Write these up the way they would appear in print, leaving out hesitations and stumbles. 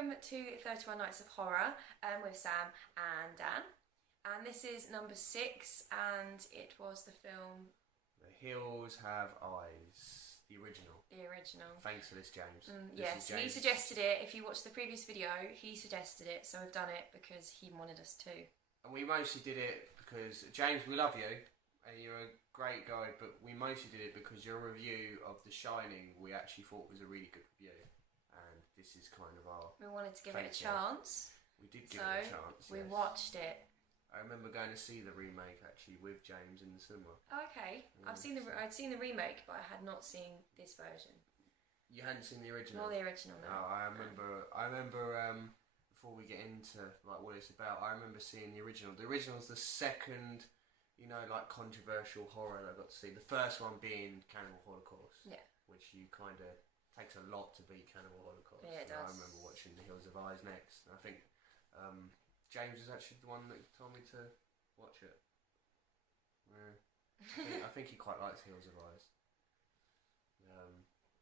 welcome to 31 Nights of Horror with Sam and Dan. And this is number 6, and it was the film... The Hills Have Eyes. The original. The original. Thanks for this, James. Yes, he suggested it. If you watched the previous video, he suggested it, so we've done it because he wanted us to. And we mostly did it because, James, we love you, and you're a great guy, but we mostly did it because your review of The Shining we actually thought was a really good review. And this is kind of our... We wanted to give it a chance. We did give it a chance, we watched it. I remember going to see the remake actually with James in the cinema. Oh, okay. I'd seen the remake, but I had not seen this version. You hadn't seen the original? Not the original, no. No, I remember. Before we get into like what it's about, I remember seeing the original. The original's the second, like controversial horror I got to see. The first one being Cannibal Holocaust. Yeah. Which you kind of takes a lot to beat Cannibal Holocaust. Yeah, it does. I remember watching The Hills of Eyes next, and I think. James is actually the one that told me to watch it. Yeah. I think he quite likes Hills of Eyes.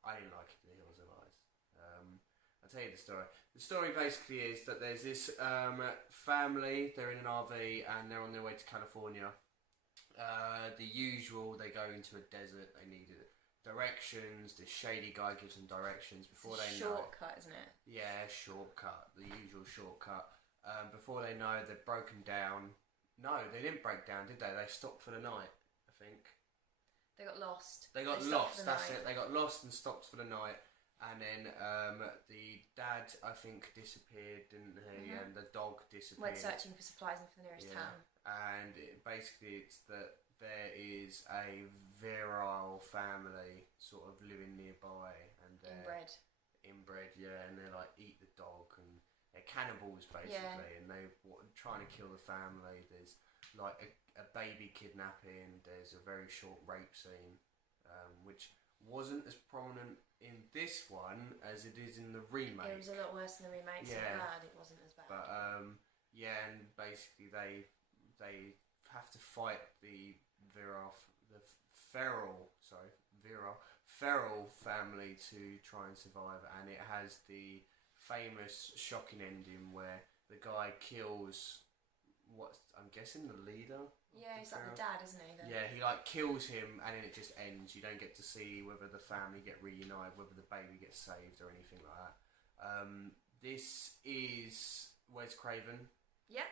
I didn't like The Hills of Eyes. I'll tell you the story. The story basically is that there's this family, they're in an RV and they're on their way to California. The usual, they go into a desert, they need directions, this shady guy gives them directions before they know. Shortcut, isn't it? Yeah, shortcut, the usual shortcut. Before they know, they're broken down. No, they didn't break down, did they? They stopped for the night, I think. They got lost. They got lost, that's it. They got lost and stopped for the night. And then the dad, I think, disappeared, didn't he? Mm-hmm. And the dog disappeared. Went searching for supplies for the nearest town. And basically it's that there is a virile family sort of living nearby. And Inbred, yeah. And they like eat the dog and... They're cannibals basically, and they're trying to kill the family. There's like a baby kidnapping. There's a very short rape scene, which wasn't as prominent in this one as it is in the remake. It was a lot worse than the remake. So glad it wasn't as bad. But and basically they have to fight the feral family to try and survive, and it has the famous shocking ending where the guy kills I'm guessing the leader. Yeah, he's like the dad, isn't he? Yeah, he like kills him and then it just ends. You don't get to see whether the family get reunited, whether the baby gets saved or anything like that. This is Wes Craven. Yeah.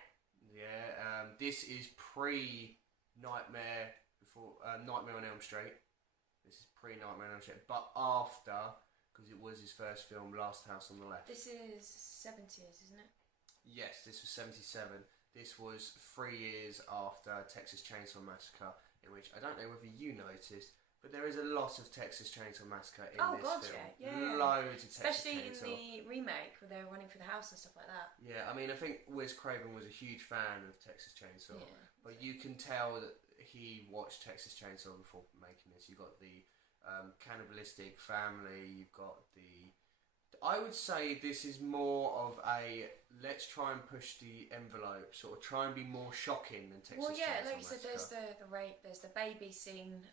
Yeah. This is pre-Nightmare Nightmare on Elm Street. This is pre-Nightmare on Elm Street, but after. Because it was his first film, Last House on the Left. This is 70s, isn't it? Yes, this was 77. This was 3 years after Texas Chainsaw Massacre, in which, I don't know whether you noticed, but there is a lot of Texas Chainsaw Massacre in this film. Yeah. Loads of Texas Especially Chainsaw. in the remake, where they were running through the house and stuff like that. Yeah, I mean, I think Wes Craven was a huge fan of Texas Chainsaw, but you can tell that he watched Texas Chainsaw before making this. You got the cannibalistic family, you've got I would say this is more of a let's try and push the envelope, sort of try and be more shocking than Texas Chainsaw Massacre. Well, yeah, like you said, there's the rape, there's the baby scene,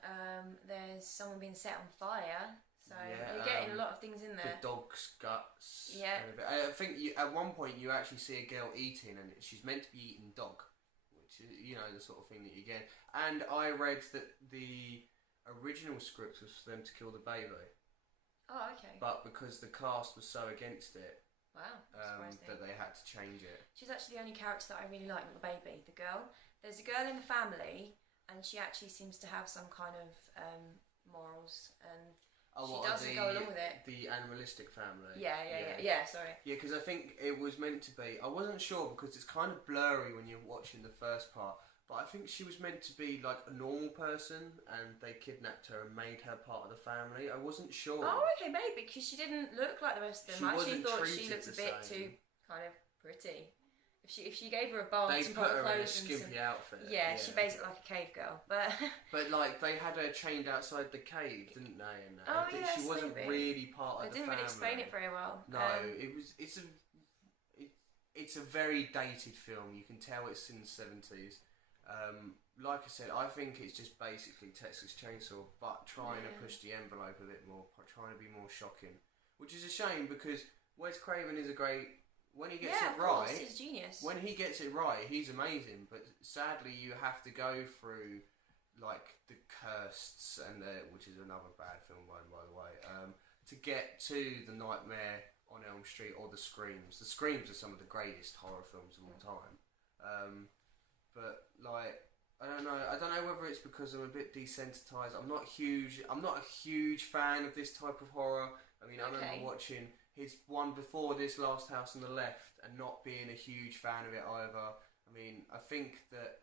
there's someone being set on fire, so you're getting a lot of things in there. The dog's guts. Yeah. I think at one point you actually see a girl eating, and she's meant to be eating dog, which is, the sort of thing that you get. And I read that the original script was for them to kill the baby. Oh, okay. But because the cast was so against it, that they had to change it. She's actually the only character that I really like, the baby, the girl. There's a girl in the family, and she actually seems to have some kind of morals, and she doesn't go along with it. The animalistic family. Yeah, sorry. Yeah, because I think it was meant to be. I wasn't sure because it's kind of blurry when you're watching the first part. But I think she was meant to be like a normal person, and they kidnapped her and made her part of the family. I wasn't sure. Oh, okay, maybe, because she didn't look like the rest of them. I actually thought she looked a bit too kind of pretty. If she gave her a bath and put her her in a clothes skimpy outfit. Yeah, she basically like a cave girl. But like they had her chained outside the cave, didn't they? And I think she wasn't really part of the family. They didn't really explain it very well. No, it's a very dated film. You can tell it's in the 70s. Like I said, I think it's just basically Texas Chainsaw, but trying to push the envelope a bit more, trying to be more shocking. Which is a shame because Wes Craven is a great. When he gets it right, he's genius. When he gets it right, he's amazing. But sadly, you have to go through like the Cursts which is another bad film by the way, to get to the Nightmare on Elm Street or the Screams. The Screams are some of the greatest horror films of all time. But like, I don't know whether it's because I'm a bit desensitized. I'm not a huge fan of this type of horror. I mean, I remember watching his one before this, Last House on the Left, and not being a huge fan of it either. I mean, I think that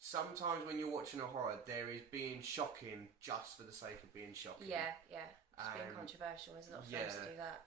sometimes when you're watching a horror, there is being shocking just for the sake of being shocking. Yeah. It's being controversial. There's a lot of films to do that.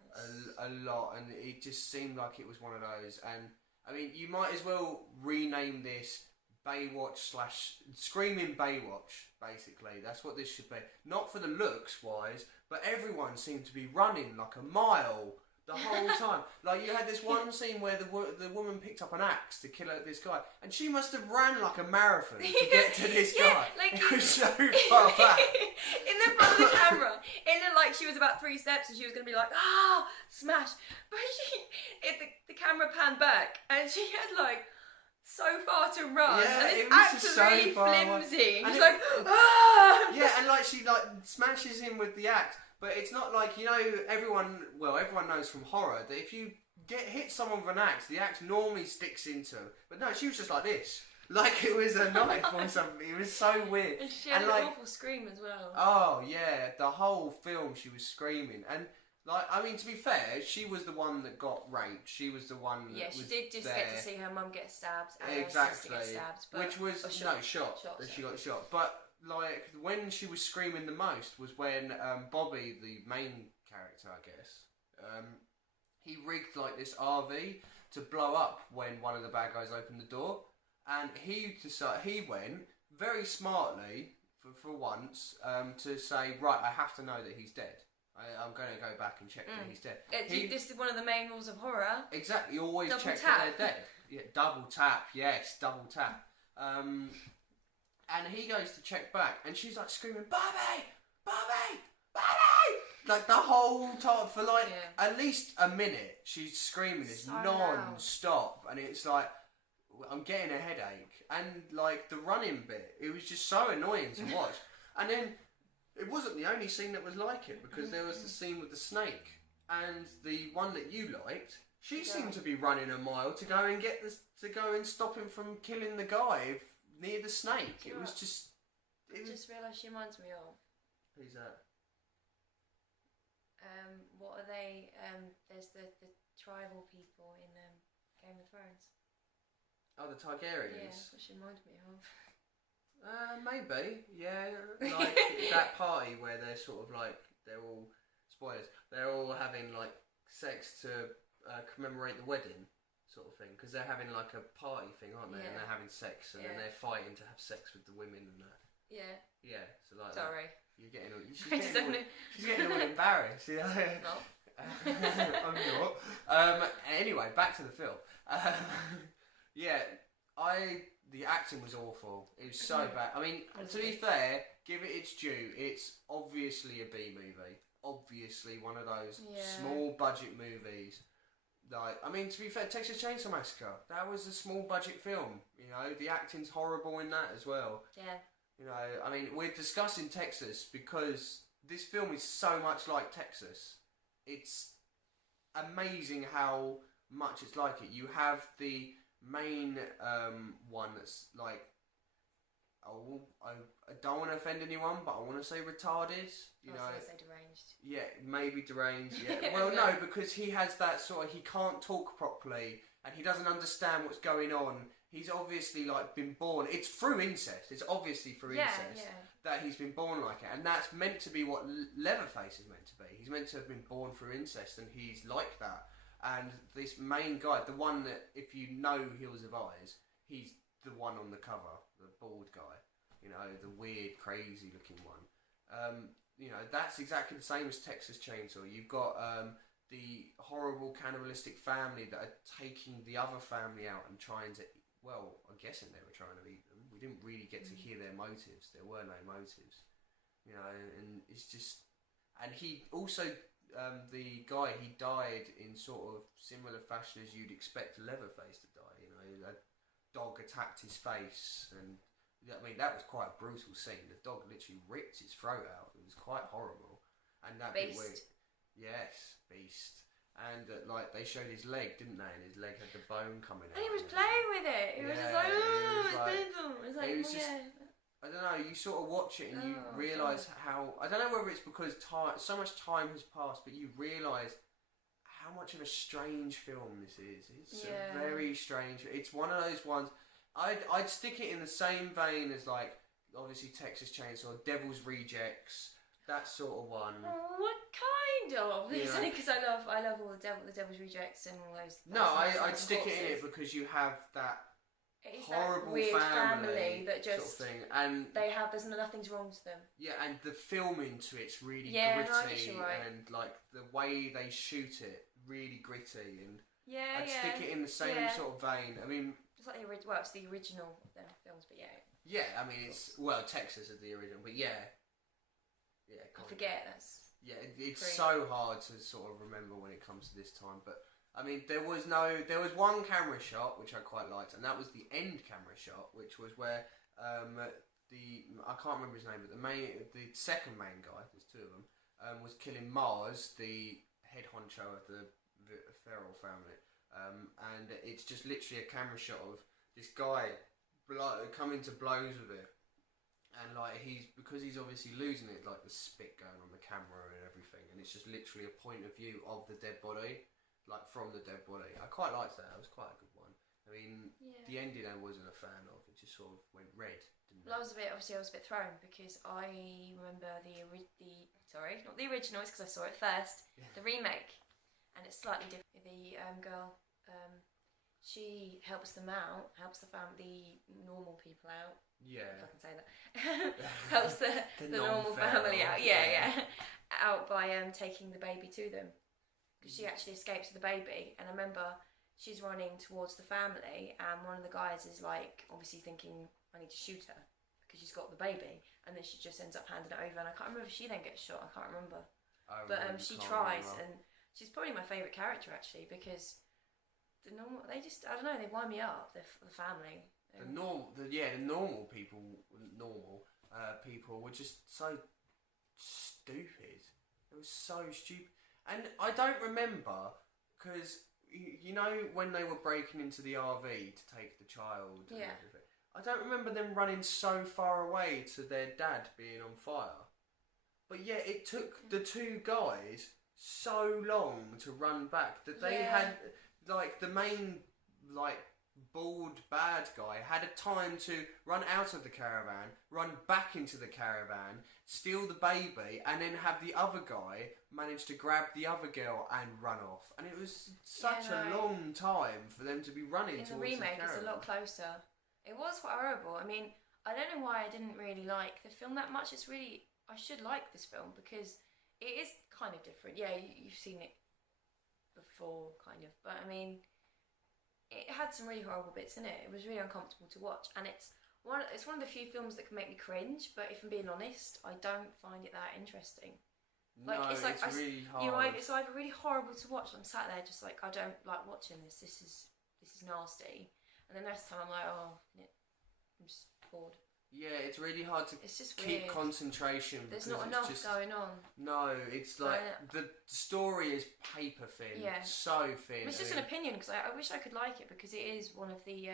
A lot, and it just seemed like it was one of those. And I mean, you might as well rename this Baywatch / Screaming Baywatch, basically. That's what this should be. Not for the looks wise, but everyone seemed to be running like a mile the whole time. Like, you had this one scene where the woman picked up an axe to kill this guy, and she must have ran like a marathon to get to this guy. Like, it was so far back. In the front of the camera, it looked like she was about 3 steps and she was going to be like, smash. But the camera panned back and she had like so far to run, and this axe was really flimsy. And like, yeah, and like she like smashes him with the axe, but it's not like, you know, everyone knows from horror that if you hit someone with an axe, the axe normally sticks into him. But no, she was just like this, like it was a knife or something. It was so weird. And she had an awful scream as well. Oh yeah, the whole film she was screaming. And like, I mean, to be fair, she was the one that got raped. She was the one that she did just get to see her mum get stabbed. And exactly. Her sister get stabbed, which was shot. She got shot. But like, when she was screaming the most was when Bobby, the main character, I guess, he rigged like this RV to blow up when one of the bad guys opened the door, and he went very smartly for once to say, right, I have to know that he's dead. I'm going to go back and check that he's dead. This is one of the main rules of horror. Exactly, you always check that they're dead. Yeah, double tap, yes, double tap. And he goes to check back, and she's like screaming, Bobby! Bobby! Bobby! Like the whole time, for like at least a minute, she's screaming this non-stop, and it's like, I'm getting a headache. And like the running bit, it was just so annoying to watch. And then it wasn't the only scene that was like it, because there was the scene with the snake, and the one that you liked, she seemed to be running a mile to go and stop him from killing the guy near the snake. It was just. I just realised she reminds me of. Who's that? What are they? There's the tribal people in Game of Thrones. Oh, the Targaryens. Yeah, that's what she reminds me of. Maybe, yeah. Like that party where they're sort of like, they're all, spoilers, they're all having like sex to commemorate the wedding sort of thing, because they're having like a party thing, aren't they? And they're having sex, and then they're fighting to have sex with the women and that. Yeah. Yeah, so like Sorry. She's getting all embarrassed, you know? No. I'm not. Anyway, back to the film. The acting was awful. It was so bad. I mean, to be fair, give it its due. It's obviously a B movie. Obviously one of those small budget movies. Like, I mean, to be fair, Texas Chainsaw Massacre, that was a small budget film. You know, the acting's horrible in that as well. Yeah. You know, I mean, we're discussing Texas because this film is so much like Texas. It's amazing how much it's like it. You have the main one that's like, I don't want to offend anyone, but I want to say retarded. You know, I was going to say deranged. Yeah, maybe deranged. Yeah. Well, no, because he has that sort of, he can't talk properly and he doesn't understand what's going on. He's obviously like been born. It's through incest. It's obviously through incest that he's been born like it, and that's meant to be what Leatherface is meant to be. He's meant to have been born through incest, and he's like that. And this main guy, the one that, if you know Hills of Eyes, he's the one on the cover, the bald guy, you know, the weird, crazy looking one. You know, that's exactly the same as Texas Chainsaw. You've got the horrible cannibalistic family that are taking the other family out and trying to, well, I'm guessing they were trying to eat them. We didn't really get to hear their motives. There were no motives, you know, and it's just, and he also, the guy, he died in sort of similar fashion as you'd expect a Leatherface to die. You know, a dog attacked his face, and I mean that was quite a brutal scene. The dog literally ripped his throat out. It was quite horrible, and that bit where, yes, Beast. And like they showed his leg, didn't they? And his leg had the bone coming out. And he was playing with it. He was just like, oh, it's painful. It was like, I don't know. You sort of watch it and you realise how. I don't know whether it's because so much time has passed, but you realise how much of a strange film this is. It's a very strange. It's one of those ones. I'd stick it in the same vein as like obviously Texas Chainsaw, Devil's Rejects, that sort of one. What kind of? It's only because I love all the Devil's Rejects and all those. No, I'd stick it in it because you have that. It's horrible that weird family that just sort of thing, and there's nothing's wrong to them. Yeah, and the filming to it's really gritty, right. And like the way they shoot it, really gritty, and I'd stick it in the same sort of vein. I mean, it's like it's the original films, but yeah. I mean, it's Texas is the original, but yeah. I forget that's. Yeah, it's so hard to sort of remember when it comes to this time, but. I mean, there was one camera shot which I quite liked, and that was the end camera shot, which was where I can't remember his name, but the second main guy, there's two of them, was killing Mars, the head honcho of the Ferrell family, and it's just literally a camera shot of this guy coming to blows with it, and like because he's obviously losing it, like the spit going on the camera and everything, and it's just literally a point of view of the dead body. Like from the dead body. I quite liked that. It was quite a good one. I mean, the ending I wasn't a fan of. It just sort of went red, didn't it? Well, I was a bit thrown because I remember not the original, it's because I saw it first. Yeah. The remake, and it's slightly different. The girl, she helps them out, helps the normal people out. Yeah, if I can say that. Helps the normal family out. Yeah. Out by taking the baby to them. Because she actually escapes with the baby, and I remember she's running towards the family, and one of the guys is like obviously thinking I need to shoot her because she's got the baby, and then she just ends up handing it over, and I can't remember if she then gets shot. I can't remember, but she tries, and she's probably my favourite character actually because they wind me up. The family. The normal people were just so stupid. It was so stupid. And I don't remember, because, you know, when they were breaking into the RV to take the child and everything, I don't remember them running so far away to their dad being on fire. But yeah, it took the two guys so long to run back that they had, like, the main, like, bald bad guy had a time to run out of the caravan, run back into the caravan, steal the baby, and then have the other guy manage to grab the other girl and run off. And it was such a long time for them to be running towards the caravan. In the remake, it's a lot closer. It was quite horrible. I mean, I don't know why I didn't really like the film that much. I should like this film because it is kind of different. Yeah, you've seen it before, kind of. But I mean, it had some really horrible bits in it. It was really uncomfortable to watch, and it's one of the few films that can make me cringe. But if I'm being honest, I don't find it that interesting. Like, it's really hard. It's either really horrible to watch. I'm sat there just like I don't like watching this. This is nasty. And then the rest of the time I'm like, I'm just bored. Yeah, it's really hard to keep concentration. There's not enough going on. No, it's like the story is paper thin. Yeah. So thin. It's just an opinion because I wish I could like it because it is one of the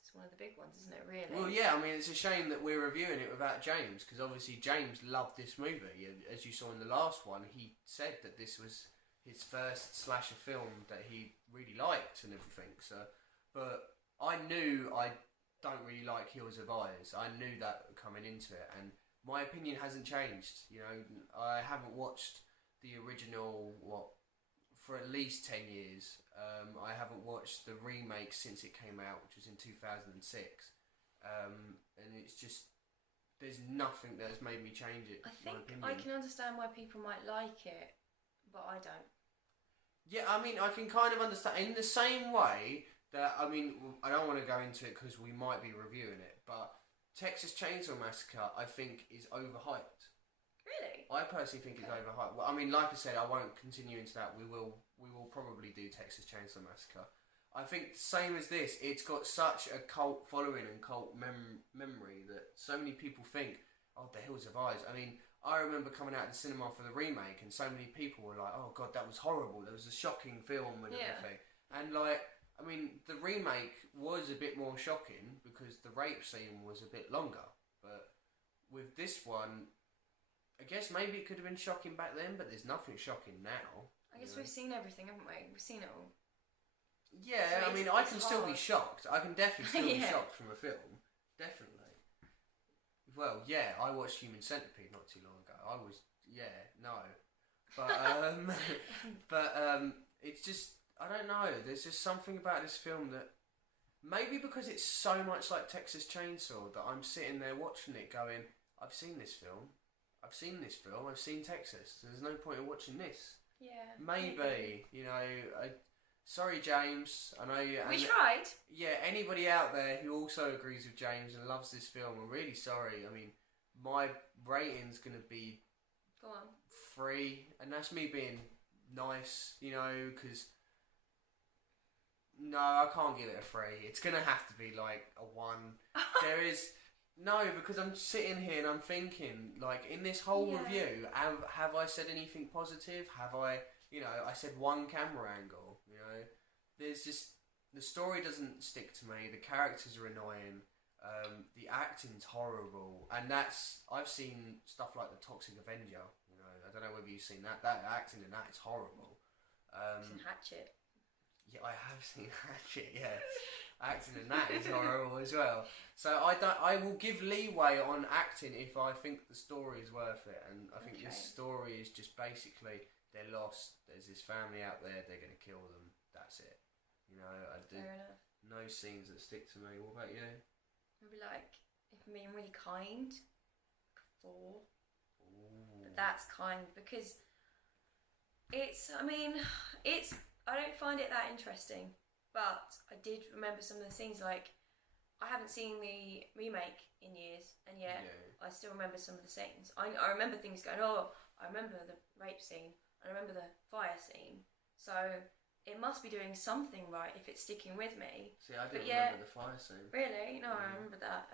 it's one of the big ones, isn't it? Really. Well, yeah. I mean, it's a shame that we're reviewing it without James because obviously James loved this movie. As you saw in the last one, he said that this was his first slasher film that he really liked and everything. So, but I knew I don't really like Hills of Eyes. I knew that coming into it, and my opinion hasn't changed. You know, I haven't watched the original for at least 10 years. I haven't watched the remake since it came out, which was in 2006. And it's just there's nothing that has made me change it. I think I can understand why people might like it, but I don't. Yeah, I mean, I can kind of understand in the same way. I mean, I don't want to go into it because we might be reviewing it, but Texas Chainsaw Massacre, I think, is overhyped. Really? I personally think it's overhyped. Well, I mean, like I said, I won't continue into that. We will probably do Texas Chainsaw Massacre. I think same as this, it's got such a cult following and cult memory that so many people think, oh, The Hills Have Eyes. I mean, I remember coming out of the cinema for the remake, and so many people were like, oh god, that was horrible. That was a shocking film and everything. And like, I mean, the remake was a bit more shocking because the rape scene was a bit longer. But with this one, I guess maybe it could have been shocking back then, but there's nothing shocking now. I guess we've seen everything, haven't we? We've seen it all. Yeah, so I mean, I can still be shocked. I can definitely still be shocked from a film. Definitely. Well, yeah, I watched Human Centipede not too long ago. I was, but it's just, I don't know. There's just something about this film that maybe because it's so much like Texas Chainsaw that I'm sitting there watching it, going, I've seen this film. I've seen Texas. There's no point in watching this. Yeah. Maybe. Sorry, James. I know you. We tried. Yeah, anybody out there who also agrees with James and loves this film, I'm really sorry. I mean, my rating's going to be... Go on. 3, and that's me being nice, because... No, I can't give it a 3. It's going to have to be like a 1. There is... No, because I'm sitting here and I'm thinking, like, in this whole review, have I said anything positive? Have I... I said one camera angle, There's just... The story doesn't stick to me, the characters are annoying, the acting's horrible, and that's... I've seen stuff like The Toxic Avenger, I don't know whether you've seen that. That acting in that is horrible. Hatchet. Yeah, I have seen Hatchet, yeah. Acting in that is horrible as well. So I will give leeway on acting if I think the story is worth it, and I think this story is just basically... They're lost. There's this family out there. They're going to kill them. That's it. Fair enough. No scenes that stick to me. What about you? Maybe like, if I'm being really kind, 4. Ooh. But that's kind because it's. I don't find it that interesting. But I did remember some of the scenes. Like, I haven't seen the remake in years, and yet I still remember some of the scenes. I remember things going. Oh, I remember the rape scene. I remember the fire scene, so it must be doing something right if it's sticking with me. See, I didn't remember the fire scene. Really? No, I remember that.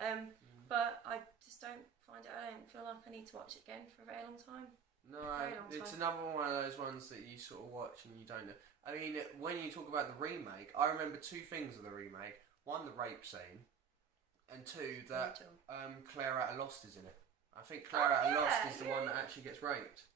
But I just don't find it. I don't feel like I need to watch it again for a very long time. No, it's another one of those ones that you sort of watch and you don't know. I mean, when you talk about the remake, I remember 2 things of the remake. 1, the rape scene, and 2, that Claire Out of Lost is in it. I think Claire Out of Lost is the one that actually gets raped.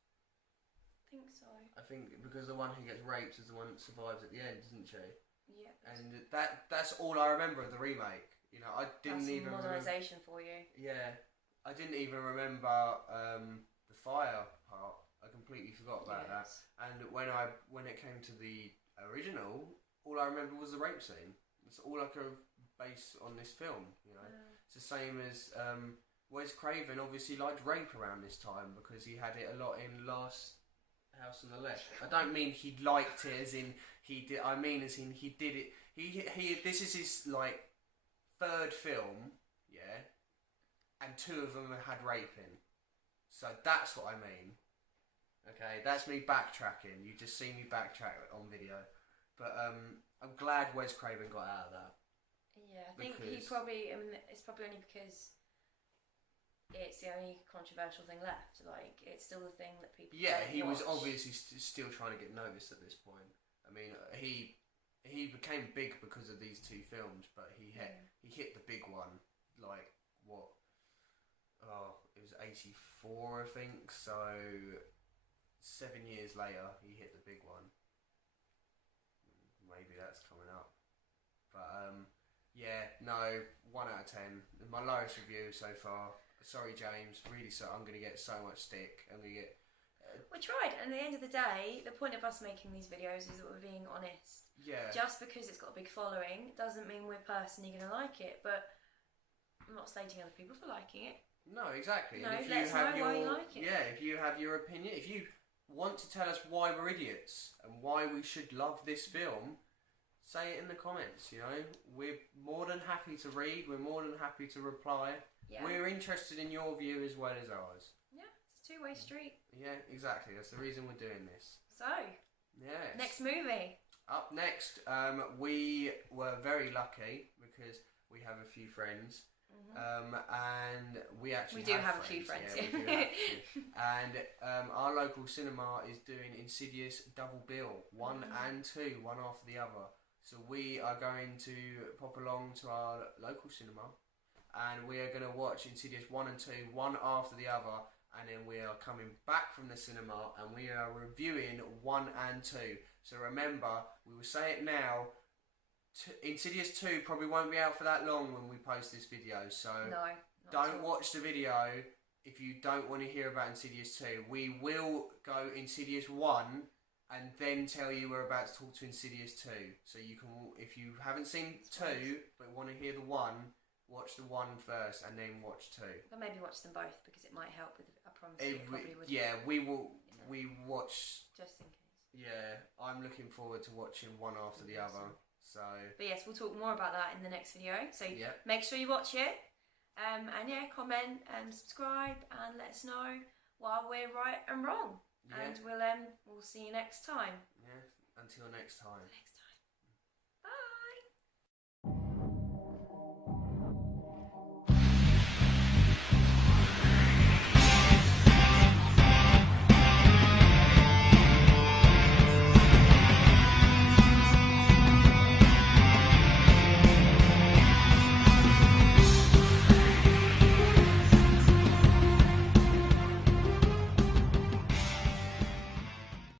I think so. I think because the one who gets raped is the one that survives at the end, isn't she? Yeah. And that's all I remember of the remake. I didn't even modernisation for you. Yeah, I didn't even remember the fire part. I completely forgot about that. And when it came to the original, all I remember was the rape scene. That's all I could base on this film. It's the same as Wes Craven obviously liked rape around this time because he had it a lot in Last House on the Left. I don't mean he liked it as in he did. I mean as in he did it. He this is his like 3rd film, and 2 of them had rape in. So that's what I mean. Okay, that's me backtracking. You just see me backtrack on video, but I'm glad Wes Craven got out of that. Yeah, I think he probably. I mean, it's probably only because it's the only controversial thing left. Like, it's still the thing that people. Yeah, he was obviously still trying to get noticed at this point. I mean, he became big because of these 2 films, but he hit the big one. Like what? Oh, it was 84, I think. So 7 years later, he hit the big one. Maybe that's coming up, but yeah, no, 1 out of 10. My lowest review so far. Sorry, James. Really, I'm going to get so much stick. I'm going to get. We tried, and at the end of the day, the point of us making these videos is that we're being honest. Yeah. Just because it's got a big following doesn't mean we're personally going to like it. But I'm not slating other people for liking it. No, exactly. No, and if let us know why you like it. Yeah, if you have your opinion, if you want to tell us why we're idiots and why we should love this film, say it in the comments. We're more than happy to read. We're more than happy to reply. Yeah. We're interested in your view as well as ours. Yeah, It's a two-way street. Yeah, exactly. That's the reason we're doing this. So, yes. Next movie. Up next, we were very lucky because we have a few friends. And we actually have a few friends. Yeah, we do have a few. And our local cinema is doing Insidious double bill, 1 and 2, one after the other. So we are going to pop along to our local cinema, and we are going to watch Insidious 1 and 2, one after the other, and then we are coming back from the cinema and we are reviewing 1 and 2. So remember, we will say it now. Insidious 2 probably won't be out for that long when we post this video, so don't watch the video if you don't want to hear about Insidious 2. We will go Insidious 1 and then tell you we're about to talk to Insidious 2. So you can, if you haven't seen 2 but want to hear the 1, watch the 1 first and then watch 2. But maybe watch them both because it might help with, I promise you, it probably would. Yeah, we will, we watch... Just in case. Yeah, I'm looking forward to watching one after the other. So, but yes, we'll talk more about that in the next video. So make sure you watch it, and yeah, comment and subscribe, and let us know why we're right and wrong. And we'll see you next time. Yeah, until next time.